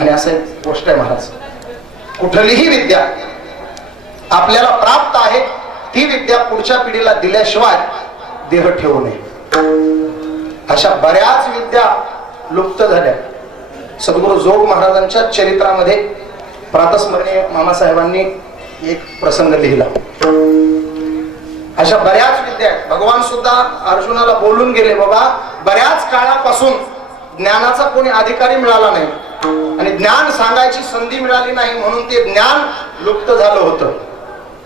आणि असं एक गोष्ट आहे महाराज कुठलीही विद्या आपल्याला प्राप्त आहे ती विद्या पुढच्या पिढीला दिल्याशिवाय देह ठेवू नये. अशा बऱ्याच विद्या लुप्त झाल्या. सद्गुरु जोग महाराजांच्या चरित्रामध्ये प्रातस्मरणीय मामासाहेबांनी एक प्रसंग लिहिला. अशा बऱ्याच विद्या आहेत. भगवान सुद्धा अर्जुनाला बोलून गेले बाबा बऱ्याच काळापासून ज्ञानाचा कोणी अधिकारी मिळाला नाही. आणि ज्ञान सांगायची संधी मिळाली नाही म्हणून ते ज्ञान लुप्त झालं होतं.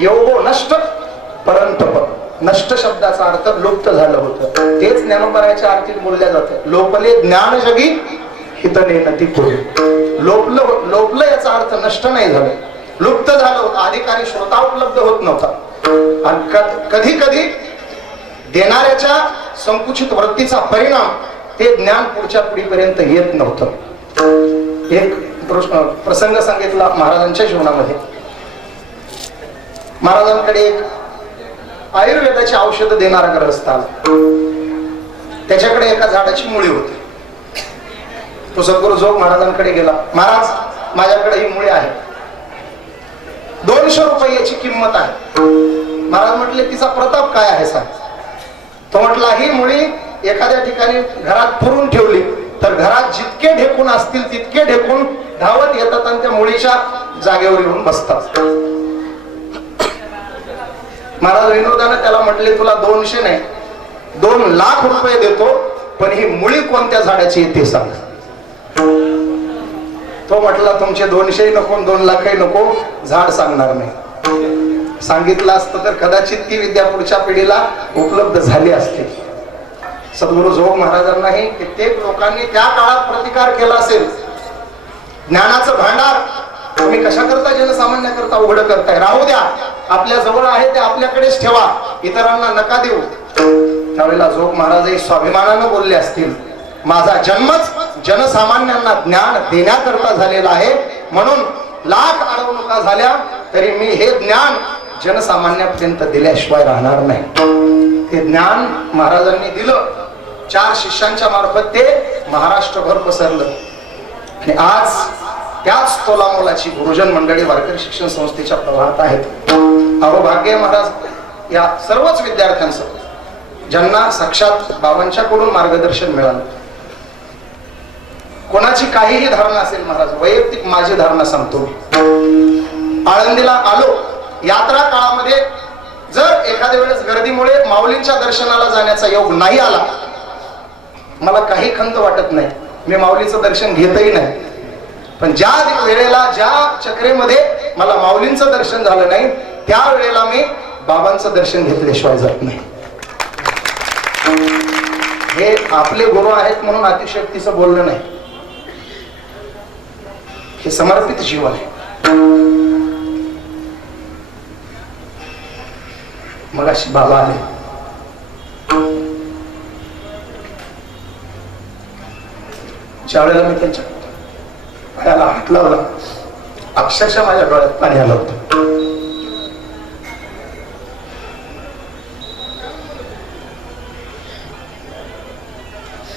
योगो नष्ट परंतप नष्ट शब्दाचा अर्थ लुप्त झालं होतं. तेच ज्ञानोपराच्या आरतीत बोलल्या जातं. लोपले ज्ञान जगी हितने नती पुढे लोपलं लोपलं याचा अर्थ नष्ट नाही झालं. लुप्त झालं होतं. अधिकारी श्रोता उपलब्ध होत नव्हता. आणि कधी कधी देणाऱ्याच्या संकुचित वृत्तीचा परिणाम ते ज्ञान पुढच्या पिढीपर्यंत येत नव्हतं. एक प्रसंग सांगितला महाराजांच्या जीवनामध्ये. महाराजांकडे एक आयुर्वेदाची औषध देणारा ग्रस्त आला त्याच्याकडे एका झाडाची मुळी होती. तो सद्गुरु जोग महाराजांकडे गेला. महाराज माझ्याकडे ही मुळी आहे. दोनशे रुपयाची किंमत आहे. महाराज म्हटले तिचा प्रताप काय आहे सांग तो म्हटला ही मुळी एखाद्या ठिकाणी घरात पुरून ठेवली. तर घरात जितके ढेकून असतील तितके ढेकून धावत येतात आणि त्या मुळीच्या जागेवर येऊन बसतात. महाराज विनोदानं त्याला म्हटले तुला दोनशे नाही दोन लाख रुपये देतो पण ही मुळी कोणत्या झाडाची येते सांग. तो म्हटला तुमचे दोनशे नको दोन लाखही नको झाड सांगणार नाही. सांगितलं असतं तर कदाचित ती विद्या पुढच्या पिढीला उपलब्ध झाली असते सद्गुरु जोग महाराजांनाही कित्येक लोकांनी त्या काळात प्रतिकार केला असेल. ज्ञानाचं भांडार तुम्ही कशा करता जनसामान्य करता? उघड करताय. राहू द्या. आपल्या जवळ आहे ते आपल्याकडेच ठेवा. इतरांना नका देऊ. त्यावेळेला जोग महाराजही स्वाभिमानानं बोलले असतील. माझा जन्मच जनसामान्यांना ज्ञान देण्याकरता झालेला आहे. म्हणून लाख अडवणुका झाल्या तरी मी हे ज्ञान जनसामान्यापर्यंत दिल्याशिवाय राहणार नाही. ते ज्ञान महाराजांनी दिलं. चार शिष्यांच्या मार्फत ते महाराष्ट्रभर पसरलं. आणि आज त्याच तोलामोलाची गुरुजन मंडळी वारकरी शिक्षण संस्थेच्या प्रवाहात आहेत. अहो भाग्य महाराज या सर्वच विद्यार्थ्यांचं. ज्यांना साक्षात बाबांच्याकडून मार्गदर्शन मिळालं. कोणाची काहीही धारणा असेल महाराज वैयक्तिक माझी धारणा सांगतो. आळंदीला आलो यात्रा काळामध्ये जर एखाद्या वेळेस गर्दीमुळे माऊलींच्या दर्शनाला जाण्याचा योग नाही आला मला काही खंत वाटत नाही. मी माऊलीचं दर्शन घेतही नाही. पण ज्या वेळेला ज्या चक्रेमध्ये मला माऊलींचं दर्शन झालं नाही त्या वेळेला मी बाबांचं दर्शन घेतल्याशिवाय जात नाही. हे आपले गुरु आहेत म्हणून अतिशक्तीचं बोलणं नाही. हे समर्पित जीवन आहे. मग अशी बाबा आले. ज्या वेळेला मी त्यांच्या पायाला हात लावला अक्षरशः माझ्या डोळ्यात पाणी आलं होतं.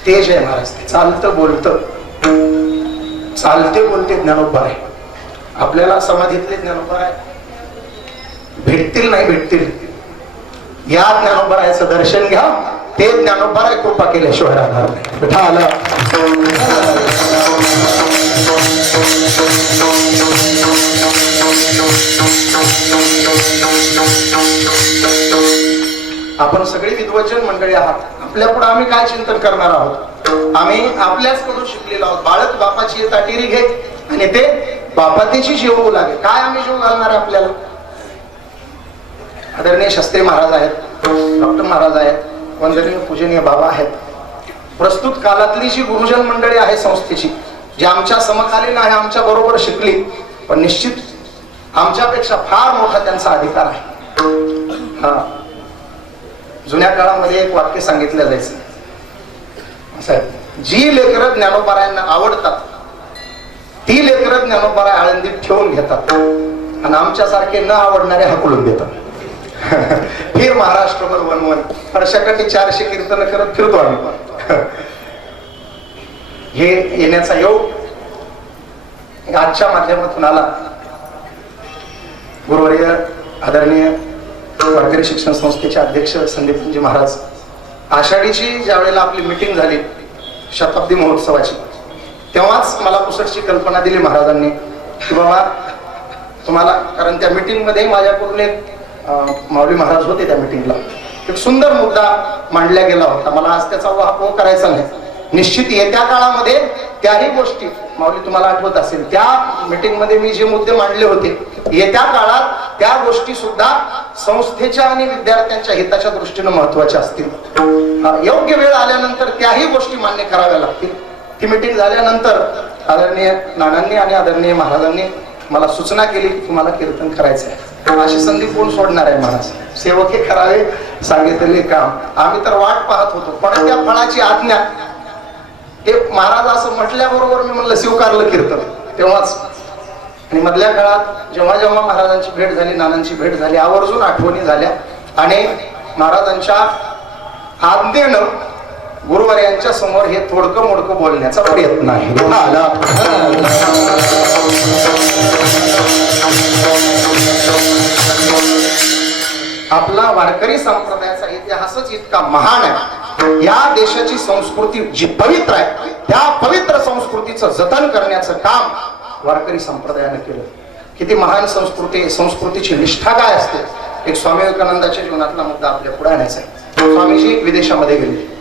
तेज आहे महाराज ते चालतं बोलतं. चालते बोलते ज्ञानोबर आहे. आपल्याला समाधीतले ज्ञानोबर आहे. भेटतील नाही भेटतील. या ज्ञानोबरायचं दर्शन घ्या. ते ज्ञानोबराय कृपा केल्याशिवाय राहणार नाही आपण सगळी विद्वजन मंडळी आहात. आपल्या पुढे आम्ही काय चिंतन करणार आहोत? आम्ही आपल्याच कडून शिकलेलो आहोत. बाळक बापाची ताटिरी घे आणि ते बापातीची जीव लागे. काय आम्ही जीव घालणार आहे आपल्याला? आदरणीय शास्त्री महाराज आहेत डॉक्टर महाराज आहेत. वंदनीय पूजनीय बाबा आहेत. प्रस्तुत काळातली जी गुरुजन मंडळी आहे संस्थेची जी आमच्या समकालीन आहे आमच्या बरोबर शिकली पण निश्चित आमच्यापेक्षा फार मोठा त्यांचा अधिकार आहे. हा. जुन्या काळामध्ये एक वाक्य सांगितलं जायचं. असं आहे, जी लेकरं ज्ञानोबारायांना आवडतात ती लेकरं ज्ञानोबाराय आळंदीत ठेवून घेतात. आणि आमच्यासारखे न आवडणारे हकलून देतात. फिर महाराष्ट्रभर वनवन. वर्षाकाठी चारशे कीर्तन करत फिरतो आम्ही हे येण्याचा योग आजच्या माध्यमातून आला. गुरुवर्य आदरणीय वारकरी शिक्षण संस्थेचे अध्यक्ष संदीपजी महाराज आषाढीची ज्या वेळेला आपली मिटिंग झाली शताब्दी महोत्सवाची तेव्हाच मला पुसटची कल्पना दिली महाराजांनी की बाबा तुम्हाला कारण त्या मिटिंगमध्ये मध्ये माझ्याकडून एक माऊली महाराज होते त्या मिटिंगला एक सुंदर मुद्दा मांडला गेला होता. मला आज त्याचा वाहपो करायचा नाही. निश्चित येत्या काळामध्ये त्याही गोष्टी माऊली तुम्हाला आठवत असेल. त्या मिटिंगमध्ये मी जे मुद्दे मांडले होते येत्या काळात त्या गोष्टी सुद्धा संस्थेच्या आणि विद्यार्थ्यांच्या हिताच्या दृष्टीनं महत्त्वाच्या असतील. योग्य वेळ आल्यानंतर त्याही गोष्टी मान्य कराव्या लागतील. ती मिटिंग झाल्यानंतर आदरणीय नानांनी आणि आदरणीय महाराजांनी मला सूचना केली की तुम्हाला कीर्तन करायचं आहे अशी संधी कोण सोडणार आहे महाराज सेवक हे करावे सांगितलेले काम. आम्ही तर वाट पाहत होतो पण त्या फळाची आज्ञा. हे महाराज असं म्हटल्याबरोबर मी म्हणलं स्वीकारलं कीर्तन. तेव्हाच. आणि मधल्या काळात जेव्हा जेव्हा महाराजांची भेट झाली नानांची भेट झाली आवर्जून आठवणी झाल्या. आणि महाराजांच्या आज्ञेनं गुरुवार्यांच्या समोर हे थोडकं मोडकं बोलण्याचा प्रयत्न आहे. आपला वारकरी संप्रदायाचा इतिहासच इतका महान आहे. या देशाची संस्कृती जी पवित्र आहे त्या पवित्र संस्कृतीचं जतन करण्याचं काम वारकरी संप्रदायाने केलं. किती महान संस्कृती संस्कृतीची निष्ठा काय असते. एक स्वामी विवेकानंदाच्या जीवनातला मुद्दा आपल्या पुढे आणायचा आहे. स्वामीजी विदेशामध्ये गेले.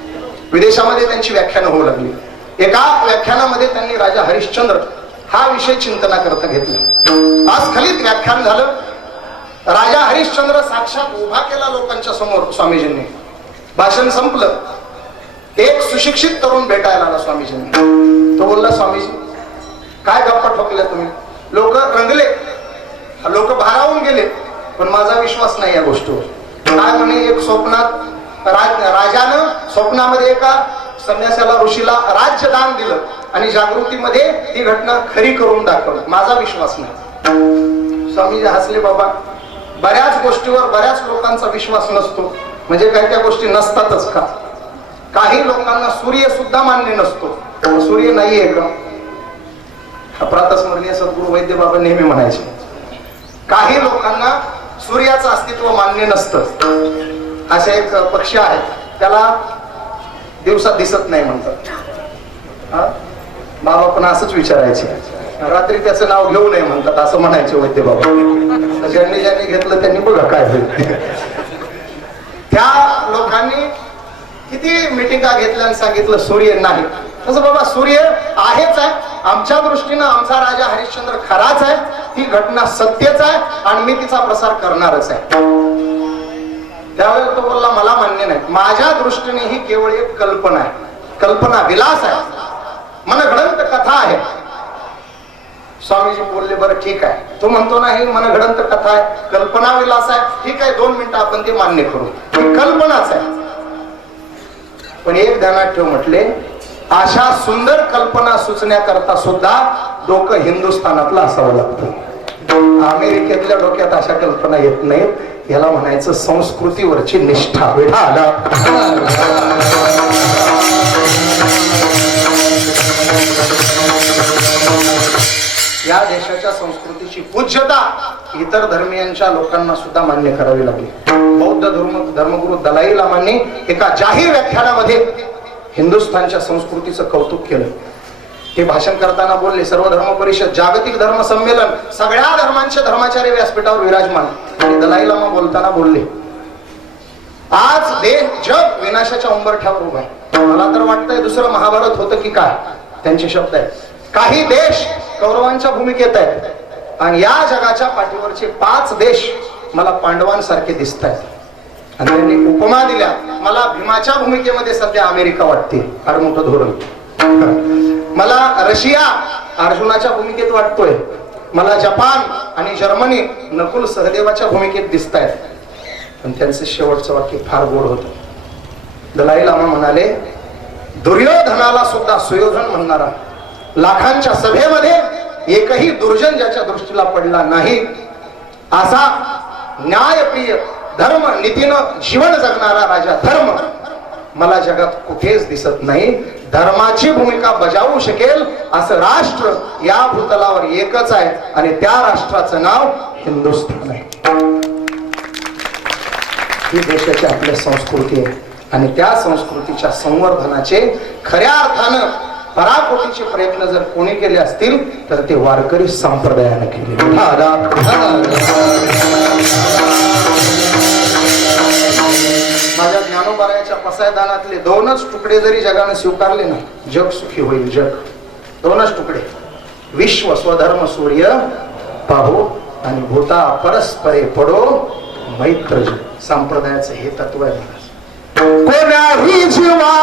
विदेशामध्ये त्यांची व्याख्यानं होऊ लागली. एका व्याख्यानामध्ये त्यांनी राजा हरिश्चंद्र हा विषय चिंतना करता घेतला. आज खलित व्याख्यान झालं. राजा हरिश्चंद्र साक्षात उभा केला लोकांच्या समोर स्वामीजींनी. भाषण संपलं. एक सुशिक्षित तरुण भेटायला आला स्वामीजींनी. तो बोलला स्वामीजी काय गप्पा ठोकल्या तुम्ही? लोक रंगले. लोक भारावून गेले. पण माझा विश्वास नाही या गोष्टीवर. काय म्हणे एक स्वप्नात राज राजानं स्वप्नामध्ये एका संन्यासाला ऋषीला राज्य दान दिलं आणि जागृतीमध्ये ही घटना खरी करून दाखवलं. माझा विश्वास नाही. स्वामीजी हसले बाबा बऱ्याच गोष्टीवर बऱ्याच लोकांचा विश्वास नसतो. म्हणजे काय त्या गोष्टी नसतातच का? काही लोकांना सूर्य सुद्धा मान्य नसतो. सूर्य नाहीये का? प्रातस्मरणीय सद्गुरु वैद्य बाबा नेहमी म्हणायचे. काही लोकांना सूर्याचं अस्तित्व मान्य नसतं. असे एक पक्षी आहे. त्याला दिवसात दिसत नाही म्हणतात. हा? बाबा पण असंच विचारायचे. रात्री त्याचं नाव घेऊ नये म्हणतात असं म्हणायचे वैद्य बाबा. ज्यांनी ज्यांनी घेतलं त्यांनी बघा काय होईल. त्या लोकांनी किती मिटिंगा घेतल्या आणि सांगितलं सूर्य नाही. तसं बाबा सूर्य आहेच आहे. आमच्या दृष्टीनं आमचा राजा हरिश्चंद्र खराच आहे. ही घटना सत्यच आहे आणि मी तिचा प्रसार करणारच आहे. त्यावेळी तो बोलला मला मान्य नाही. माझ्या दृष्टीने ही केवळ एक कल्पना आहे. कल्पना विलास आहे. मनगडंत कथा आहे. स्वामीजी बोलले बरं ठीक आहे. तो म्हणतो ना ही मनगडंत कथा आहे. कल्पना विलास आहे. ठीक आहे दोन मिनिटं आपण ते मान्य करू. कल्पनाच आहे. पण एक ध्यानात ठेव म्हटले अशा सुंदर कल्पना सुचण्याकरता सुद्धा डोकं हिंदुस्थानातलं असावं लागतं. अमेरिकेतल्या डोक्यात अशा कल्पना येत नाहीत. याला म्हणायचं संस्कृतीवरची निष्ठा. या देशाच्या संस्कृतीची पूज्यता इतर धर्मियांच्या लोकांना सुद्धा मान्य करावी लागली. बौद्ध धर्म धर्मगुरु दलाई लामांनी एका जाहीर व्याख्यानामध्ये हिंदुस्थानच्या संस्कृतीचं कौतुक केलं. ते भाषण करताना बोलले सर्व धर्म परिषद जागतिक धर्म संमेलन सगळ्या धर्मांचे धर्माचार्य व्यासपीठावर विराजमान. आणि दलाई लामा बोलताना बोलले आज देश जग विनाशाच्या उंबरठ्यावर उभा आहे. मला तर वाटतंय दुसरं महाभारत होतं की काय? त्यांचे शब्द आहेत काही देश कौरवांच्या भूमिकेत आहेत. आणि या जगाच्या पाठीवरचे पाच देश मला पांडवांसारखे दिसत आहेत आणि त्यांनी उपमा दिल्या. मला भीमाच्या भूमिकेमध्ये सध्या अमेरिका वाटते. फार मोठं धोरण. मला रशिया अर्जुनाच्या भूमिकेत वाटतोय. मला जपान आणि जर्मनी नकुल सहदेवाच्या भूमिकेत दिसत आहेत पण त्यांचं शेवटचं वाक्य फार गोड होत. दलाई लामा म्हणाले दुर्योधनाला सुद्धा सुयोधन म्हणणारा लाखांच्या सभेमध्ये एकही दुर्जन ज्याच्या दृष्टीला पडला नाही असा न्यायप्रिय धर्म नीतीनं जीवन जगणारा राजा धर्म मला जगात कुठेच दिसत नाही. धर्माची भूमिका बजावू शकेल असं राष्ट्र या भूतलावर एकच आहे आणि त्या राष्ट्राचं नाव हिंदुस्थान आहे. ही देशाची आपली संस्कृती आहे आणि त्या संस्कृतीच्या संवर्धनाचे खऱ्या अर्थानं पराकोटीचे प्रयत्न जर कोणी केले असतील तर ते वारकरी संप्रदायाने केले. माझ्या ज्ञानोबारायाच्या पसायदानातले दोनच तुकडे जरी जगाने स्वीकारले ना जग सुखी होईल जग. दोनच तुकडे. विश्व स्वधर्म सूर्य पाहो आणि भूता परस्परे पडो मैत्र संप्रदायाचं हे तत्व आहे. कोणाही जीवा